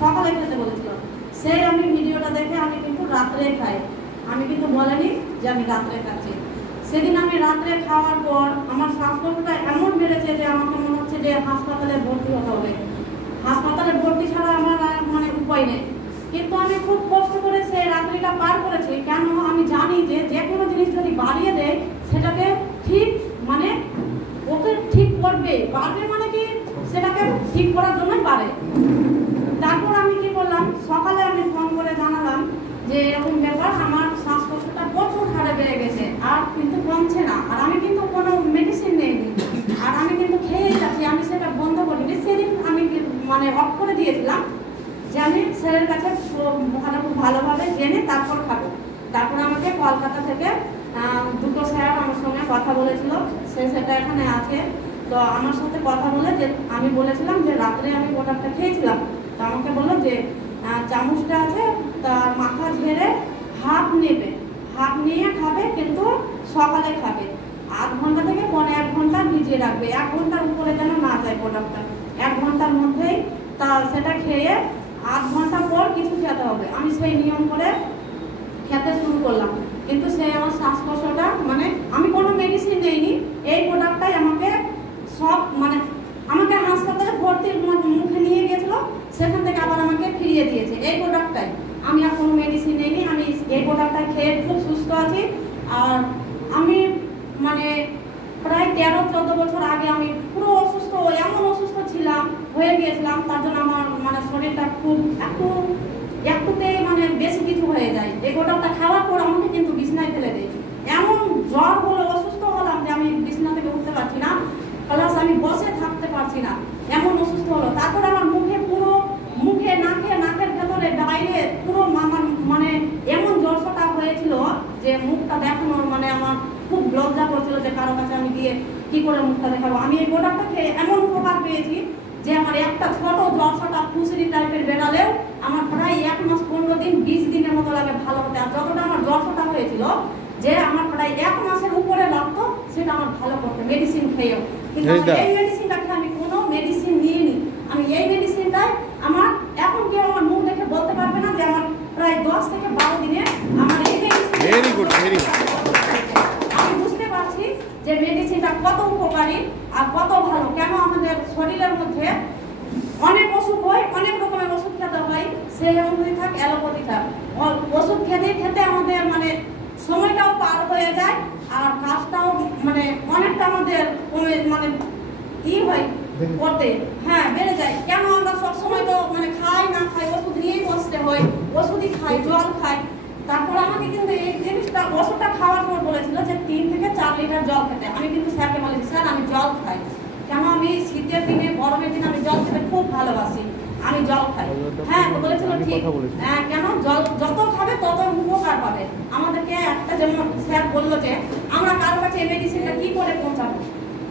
সকালে খেতে বলেছিল। সেই আমি ভিডিওটা দেখে আমি কিন্তু রাত্রে খাই, আমি কিন্তু বলিনি যে আমি রাত্রে খাচ্ছি। সেদিন আমি রাত্রে খাওয়ার পর আমার শ্বাসকষ্টটা এমন বেড়েছে যে আমাকে মনে হচ্ছে যে হাসপাতালে ভর্তি হতে হবে। হাসপাতালে ভর্তি ছাড়া আমার মানে উপায় নেই, কিন্তু আমি খুব কষ্ট করে সেই রাত্রিটা পার করেছি। কেন? আমি জানি যে যে কোনো জিনিস যদি বাড়িয়ে দেয় সেটাকে ঠিক মানে ওকে ঠিক করবে, বাড়বে মানে কি সেটাকে ঠিক করার জন্যই বাড়ে। তারপর আমি কি করলাম, সকালে আমি ফোন করে জানালাম যে এরকম ব্যাপার, আমার শ্বাসকষ্টটা প্রচুর হারে বেড়ে গেছে আর কিন্তু কমছে না, আর আমি কিন্তু কোনো মেডিসিন নেইনি, আর আমি কিন্তু খেয়েই যাচ্ছি, আমি সেটা বন্ধ করিনি। সেদিন আমি মানে অফ করে দিয়েছিলাম যে আমি স্যারের কাছে ভালোভাবে জেনে তারপর খাবো। তারপর আমাকে কলকাতা থেকে দুটো স্যার আমার সঙ্গে কথা বলেছিল, সেটা এখানে আছে। তো আমার সাথে কথা বলে যে আমি বলেছিলাম যে রাত্রে আমি প্রোডাক্টটা খেয়েছিলাম, তো আমাকে বললো যে চামচটা আছে তার মাথা ঝেড়ে হাফ নেবে, হাফ নিয়ে খাবে, কিন্তু সকালে খাবে, আধ ঘন্টা থেকে 1.5 ঘন্টা ভিজিয়ে রাখবে, 1 ঘন্টার উপরে যেন না যায় প্রোডাক্টটা, 1 ঘন্টার মধ্যেই তা সেটা খেয়ে আধ ঘন্টা পর কিছু খেতে হবে। আমি সেই নিয়ম করে খেতে শুরু করলাম, কিন্তু সেই আমার শ্বাসকষ্টটা মানে আমি কোনো মেডিসিন নেইনি, এই প্রোডাক্টটাই আমাকে সব মানে আমাকে হাসপাতালে ভর্তির মুখে নিয়ে গিয়েছিল, সেখান থেকে আবার আমাকে ফিরিয়ে দিয়েছে এই প্রোডাক্টটাই। আমি আর কোনো মেডিসিন নেইনি, আমি এই প্রোডাক্টটা খেয়ে খুব সুস্থ আছি। আর আমি মানে প্রায় 13-14 বছর আগে আমি পুরো অসুস্থ, এমন অসুস্থ ছিলাম হয়ে গিয়েছিলাম, তার জন্য আমার মানে শরীরটা খুব একটুতে মানে বেশি কিছু হয়ে যায়। এই প্রোডাক্টটা খাওয়ার পর আমাকে কিন্তু বিছনায় ফেলে দেয়, এমন জ্বর হলো, অসুস্থ হলাম যে আমি বিছনা থেকে উঠতে পারছি না, প্লাস আমি বসে থাকতে পারছি না, এমন অসুস্থ হলো। তারপর আমার মুখে নাকের ভেতরে বাইরে পুরো মানে এমন জ্বরটা হয়েছিল যে মুখটা দেখানোর মানে আমার খুব লজ্জা করছিল যে কারো কাছে আমি গিয়ে কি করে মুখটা দেখাবো। আমি এই প্রোডাক্টটা খেয়ে এমন উপকার পেয়েছি যে আমার একটা ছোট জ্বরটা ফুসরি টাইপের বেড়ালেও আমার প্রায় 1 মাস 15 দিন 20 দিনের মতো লাগে ভালো হতে। আর যতটা আমার জ্বরটা হয়েছিল যে আমার প্রায় 1 মাসের উপরে লাগতো, সেটা আমার ভালো করতে মেডিসিন খেয়েও। কিন্তু এই মেডিসিনটা খেয়ে আমি কোনো মেডিসিন নিইনি, আমি এই মেডিসিনটাই আমার এখন কেউ আমার মুখ দেখে বলতে পারবে না যে আমার প্রায় 10 থেকে 12 দিনে আমার এই medicine. Very good, very good. আমি বুঝতে পারছি যে মেডিসিনটা কত উপকারী আর কত ভালো। কেন আমাদের শরীরের মধ্যে অনেক অসুখ হয়, অনেক রকমের ওষুধ খেতে হয়, সেই হোমিওপ্যাথি থাক অ্যালোপ্যাথি থাক, ওষুধ খেতে আমাদের মানে সময়টাও পার হয়ে যায় আর কাজটাও মানে অনেকটা আমাদের মানে হয় করতে, হ্যাঁ বেড়ে যায়। কেন আমরা সবসময় তো মানে খাই না খাই ওষুধ নিয়েই বসতে হয়, ওষুধই খাই, জল খাই। তারপর আমাকে কিন্তু এই জিনিসটা ওষুধটা খাওয়ার পর বলেছিল যে 3 থেকে 4 লিটার জল খেতে। আমি কিন্তু স্যারকে বলেছি স্যার আমি জল খাই, কেন আমি শীতের দিনে গরমের দিনে আমি জল খেতে খুব ভালোবাসি, আমি জল খাই। হ্যাঁ তো বলেছিল ঠিক, হ্যাঁ কেন জল যত খাবে তত উপকার পাবে। আমাদেরকে একটা যেমন স্যার বললো যে আমরা কারো কাছে এই মেডিসিনটা কি করে পৌঁছাবো,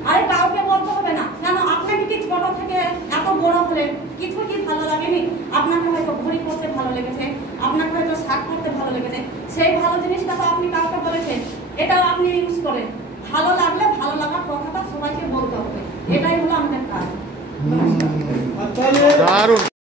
আরে কাউকে বলতে হবে না। কেন আপনাকে কি ছোট থেকে এত বড় হলে কিছু কি ভালো লাগেনি? আপনাকে হয়তো ঘড়ি পড়তে ভালো লেগেছে, আপনাকে হয়তো শাক করতে ভালো লেগেছে, সেই ভালো জিনিসটা তো আপনি কাউকে বলেছেন, এটাও আপনি ইউজ করেন। ভালো লাগলে ভালো লাগার কথাটা সবাইকে বলতে হবে, এটাই হলো আমাদের কাজ।